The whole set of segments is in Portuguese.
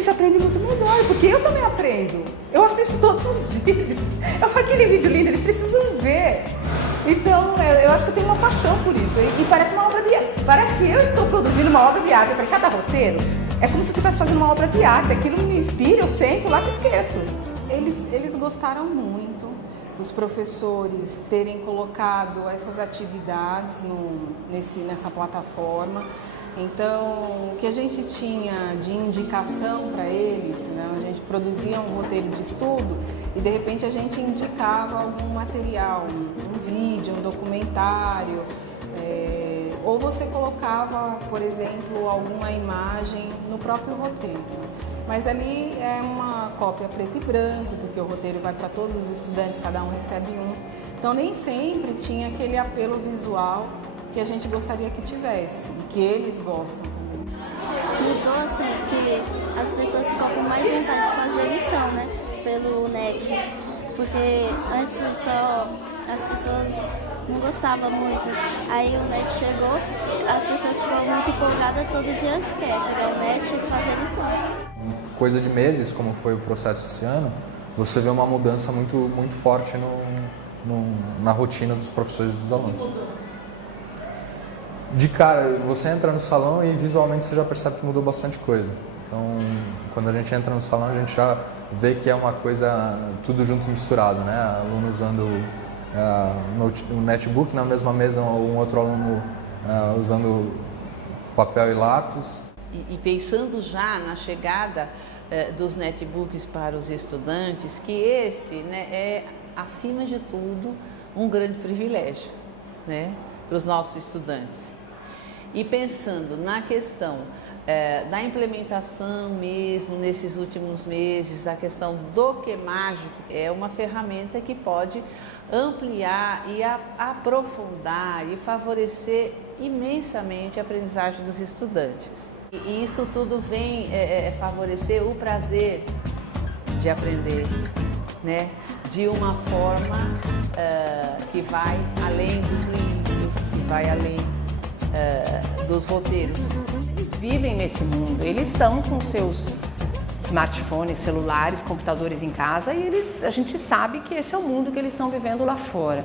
eles aprendem muito melhor, porque eu também aprendo. Eu assisto todos os vídeos. Aquele vídeo lindo, eles precisam ver. Então, eu acho que eu tenho uma paixão por isso. E parece uma obra de arte. Parece que eu estou produzindo uma obra de arte para cada roteiro. É como se eu estivesse fazendo uma obra de arte. Aquilo me inspira, eu sento lá que esqueço. Eles gostaram muito, os professores terem colocado essas atividades nessa plataforma. Então, o que a gente tinha de indicação para eles, né? A gente produzia um roteiro de estudo e de repente a gente indicava algum material, um vídeo, um documentário, ou você colocava, por exemplo, alguma imagem no próprio roteiro. Mas ali é uma cópia preto e branco, porque o roteiro vai para todos os estudantes, cada um recebe um. Então nem sempre tinha aquele apelo visual que a gente gostaria que tivesse, e que eles gostam também. Mudou assim, que as pessoas ficam com mais vontade de fazer lição, né? Pelo NET. Porque antes só as pessoas não gostavam muito. Aí o NET chegou, as pessoas ficam muito empolgadas, todo dia eles querem pegar o NET e fazer lição. Coisa de meses, como foi o processo esse ano, você vê uma mudança muito forte na rotina dos professores e dos alunos. De cara, você entra no salão e visualmente você já percebe que mudou bastante coisa. Então, quando a gente entra no salão, a gente já vê que é uma coisa tudo junto e misturado, né? Aluno usando o netbook na mesma mesa, um outro aluno usando papel e lápis. E pensando já na chegada dos netbooks para os estudantes, que esse, né, é, acima de tudo, um grande privilégio, né, para os nossos estudantes. E pensando na questão da implementação mesmo nesses últimos meses, da questão do que mágico, é uma ferramenta que pode ampliar e aprofundar e favorecer imensamente a aprendizagem dos estudantes. E isso tudo vem favorecer o prazer de aprender, né? De uma forma que vai além dos livros, que vai além dos roteiros. Eles vivem nesse mundo, eles estão com seus smartphones, celulares, computadores em casa e a gente sabe que esse é o mundo que eles estão vivendo lá fora.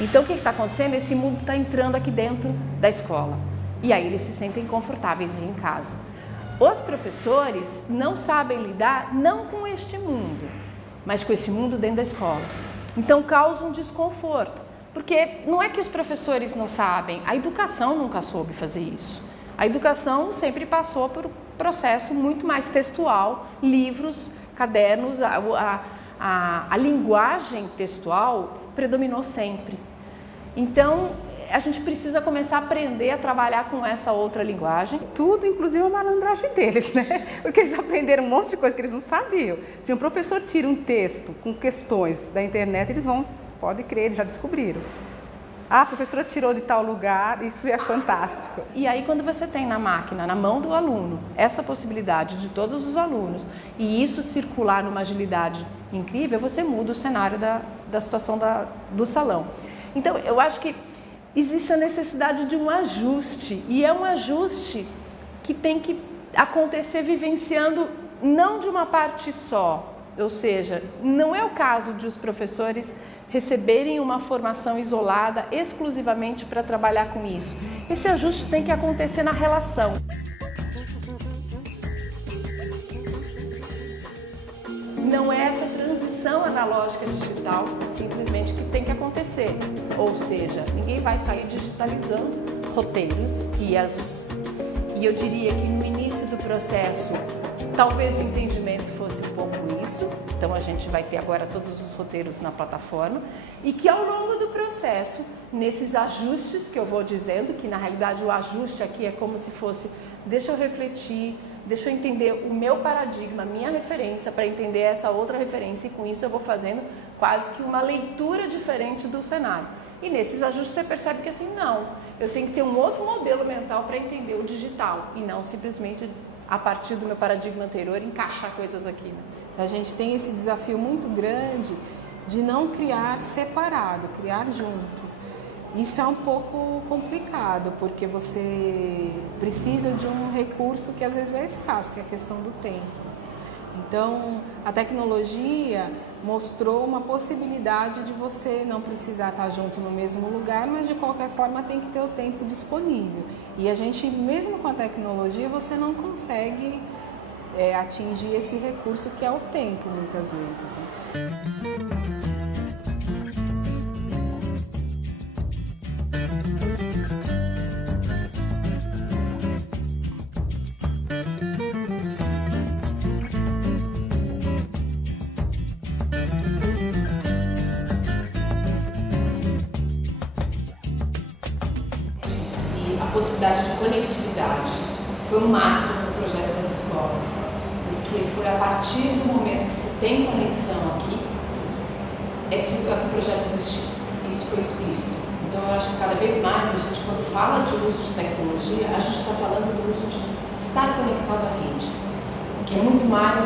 Então o que está acontecendo? Esse mundo está entrando aqui dentro da escola e aí eles se sentem confortáveis em casa. Os professores não sabem lidar não com este mundo, mas com esse mundo dentro da escola. Então causa um desconforto, porque não é que os professores não sabem, a educação nunca soube fazer isso. A educação sempre passou por um processo muito mais textual, livros, cadernos, a linguagem textual predominou sempre. Então, a gente precisa começar a aprender a trabalhar com essa outra linguagem. Tudo, inclusive a malandragem deles, né? Porque eles aprenderam um monte de coisa que eles não sabiam. Se um professor tira um texto com questões da internet, eles vão, pode crer, eles já descobriram. Ah, a professora tirou de tal lugar, isso é fantástico. E aí quando você tem na máquina, na mão do aluno, essa possibilidade de todos os alunos e isso circular numa agilidade incrível, você muda o cenário da situação do salão. Então, eu acho que existe a necessidade de um ajuste e é um ajuste que tem que acontecer vivenciando não de uma parte só, ou seja, não é o caso de os professores receberem uma formação isolada exclusivamente para trabalhar com isso. Esse ajuste tem que acontecer na relação. Não é essa transição analógica digital simplesmente que tem que acontecer. Ou seja, ninguém vai sair digitalizando roteiros e eu diria que no início do processo talvez o entendimento fosse um pouco isso. Então a gente vai ter agora todos os roteiros na plataforma e que ao longo do processo, nesses ajustes que eu vou dizendo, que na realidade o ajuste aqui é como se fosse, deixa eu refletir, deixa eu entender o meu paradigma, a minha referência para entender essa outra referência e com isso eu vou fazendo quase que uma leitura diferente do cenário. E nesses ajustes você percebe que assim, não, eu tenho que ter um outro modelo mental para entender o digital e não simplesmente a partir do meu paradigma anterior encaixar coisas aqui, né? A gente tem esse desafio muito grande de não criar separado, criar junto. Isso é um pouco complicado, porque você precisa de um recurso que às vezes é escasso, que é a questão do tempo. Então, a tecnologia mostrou uma possibilidade de você não precisar estar junto no mesmo lugar, mas de qualquer forma tem que ter o tempo disponível. E a gente, mesmo com a tecnologia, você não consegue atingir esse recurso que é o tempo, muitas vezes, né? A possibilidade de conectividade foi um marco no projeto dessa escola, porque foi a partir do momento que se tem conexão aqui é que o projeto existiu. Isso foi explícito. Então eu acho que cada vez mais a gente, quando fala de uso de tecnologia, a gente está falando do uso de estar conectado à rede, que é muito mais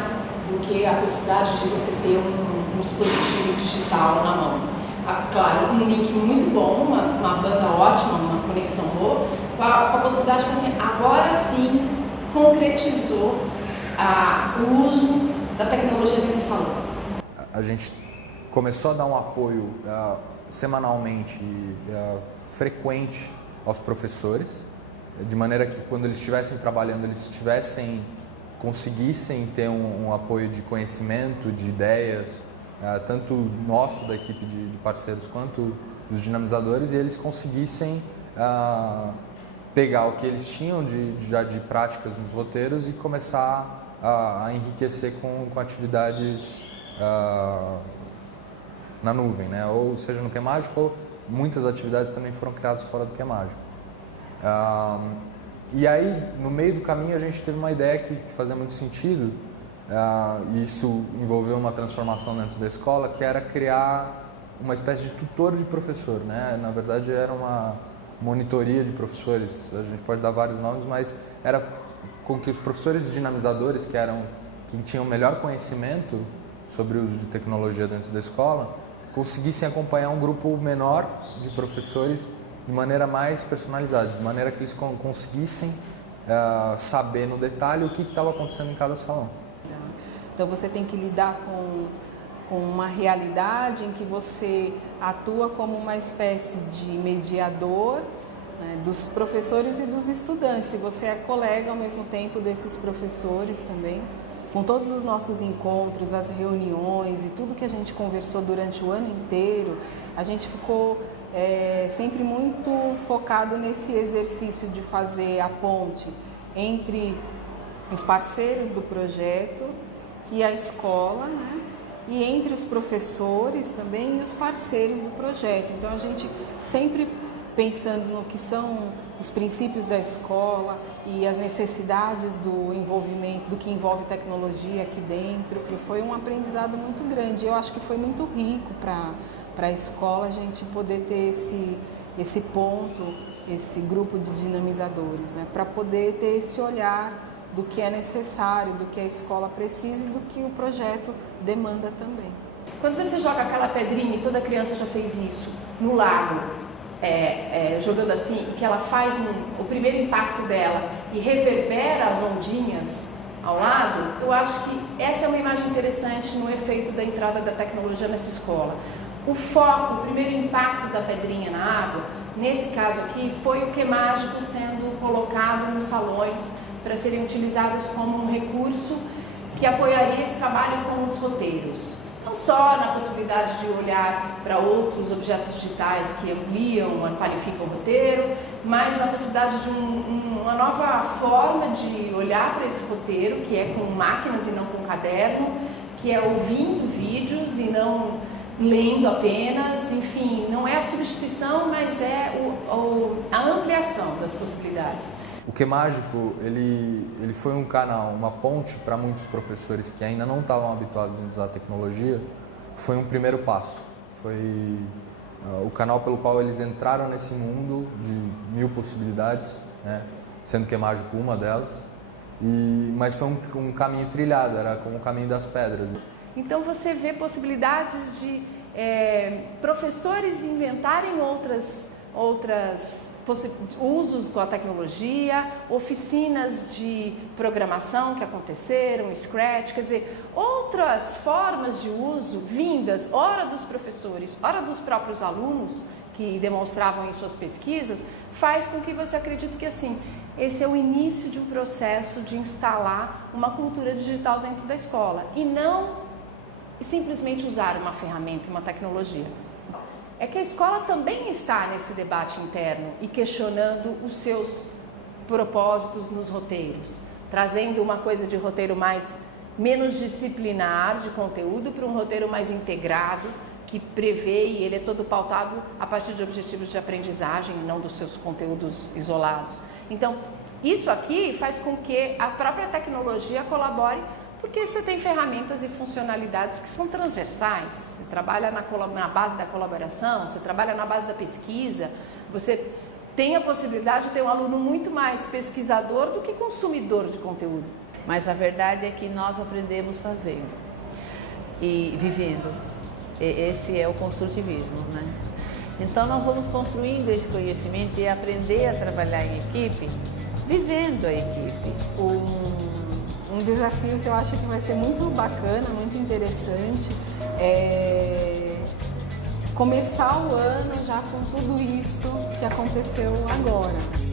do que a possibilidade de você ter um dispositivo digital na mão. Claro, um link muito bom, uma banda ótima, uma conexão boa, com a possibilidade de assim, agora sim concretizou o uso da tecnologia dentro do salão. A gente começou a dar um apoio semanalmente frequente aos professores, de maneira que quando eles estivessem trabalhando, eles conseguissem ter um apoio de conhecimento, de ideias, tanto nosso da equipe de parceiros quanto dos dinamizadores, e eles conseguissem pegar o que eles tinham já de práticas nos roteiros e começar a enriquecer com atividades na nuvem, né? Ou seja, no QMágico, ou muitas atividades também foram criadas fora do QMágico. E aí, no meio do caminho, a gente teve uma ideia que fazia muito sentido, e isso envolveu uma transformação dentro da escola, que era criar uma espécie de tutor de professor, né? Na verdade, era uma monitoria de professores, a gente pode dar vários nomes, mas era com que os professores dinamizadores, que tinham melhor conhecimento sobre o uso de tecnologia dentro da escola, conseguissem acompanhar um grupo menor de professores de maneira mais personalizada, de maneira que eles conseguissem saber no detalhe o que estava acontecendo em cada salão. Então você tem que lidar com uma realidade em que você atua como uma espécie de mediador, né, dos professores e dos estudantes. E você é colega ao mesmo tempo desses professores também. Com todos os nossos encontros, as reuniões e tudo que a gente conversou durante o ano inteiro, a gente ficou sempre muito focado nesse exercício de fazer a ponte entre os parceiros do projeto e a escola, né? E entre os professores também e os parceiros do projeto. Então a gente sempre pensando no que são os princípios da escola e as necessidades do envolvimento, do que envolve tecnologia aqui dentro. E foi um aprendizado muito grande. Eu acho que foi muito rico para a escola a gente poder ter esse ponto, esse grupo de dinamizadores, né? Para poder ter esse olhar do que é necessário, do que a escola precisa e do que o projeto demanda também. Quando você joga aquela pedrinha, e toda criança já fez isso, no lago, jogando assim, que ela faz o primeiro impacto dela e reverbera as ondinhas ao lado, eu acho que essa é uma imagem interessante no efeito da entrada da tecnologia nessa escola. O foco, o primeiro impacto da pedrinha na água, nesse caso aqui, foi o QMágico sendo colocado nos salões para serem utilizados como um recurso que apoiaria esse trabalho com os roteiros. Não só na possibilidade de olhar para outros objetos digitais que ampliam, qualificam o roteiro, mas na possibilidade de uma nova forma de olhar para esse roteiro, que é com máquinas e não com caderno, que é ouvindo vídeos e não lendo apenas, enfim, não é a substituição, mas é a ampliação das possibilidades. O QMágico, ele foi um canal, uma ponte para muitos professores que ainda não estavam habituados a usar a tecnologia, foi um primeiro passo. Foi o canal pelo qual eles entraram nesse mundo de 1000 possibilidades, né? Sendo o QMágico uma delas, mas foi um caminho trilhado, era como o caminho das pedras. Então você vê possibilidades de professores inventarem outras usos com a tecnologia, oficinas de programação que aconteceram, Scratch, quer dizer, outras formas de uso vindas, ora dos professores, ora dos próprios alunos que demonstravam em suas pesquisas, faz com que você acredite que assim, esse é o início de um processo de instalar uma cultura digital dentro da escola e não simplesmente usar uma ferramenta e uma tecnologia. É que a escola também está nesse debate interno e questionando os seus propósitos nos roteiros, trazendo uma coisa de roteiro menos disciplinar de conteúdo para um roteiro mais integrado, que prevê e ele é todo pautado a partir de objetivos de aprendizagem e não dos seus conteúdos isolados. Então, isso aqui faz com que a própria tecnologia colabore, porque você tem ferramentas e funcionalidades que são transversais. Você trabalha na base da colaboração, você trabalha na base da pesquisa, você tem a possibilidade de ter um aluno muito mais pesquisador do que consumidor de conteúdo. Mas a verdade é que nós aprendemos fazendo e vivendo. Esse é o construtivismo, né? Então nós vamos construindo esse conhecimento e aprender a trabalhar em equipe, vivendo a equipe. Um desafio que eu acho que vai ser muito bacana, muito interessante, é começar o ano já com tudo isso que aconteceu agora.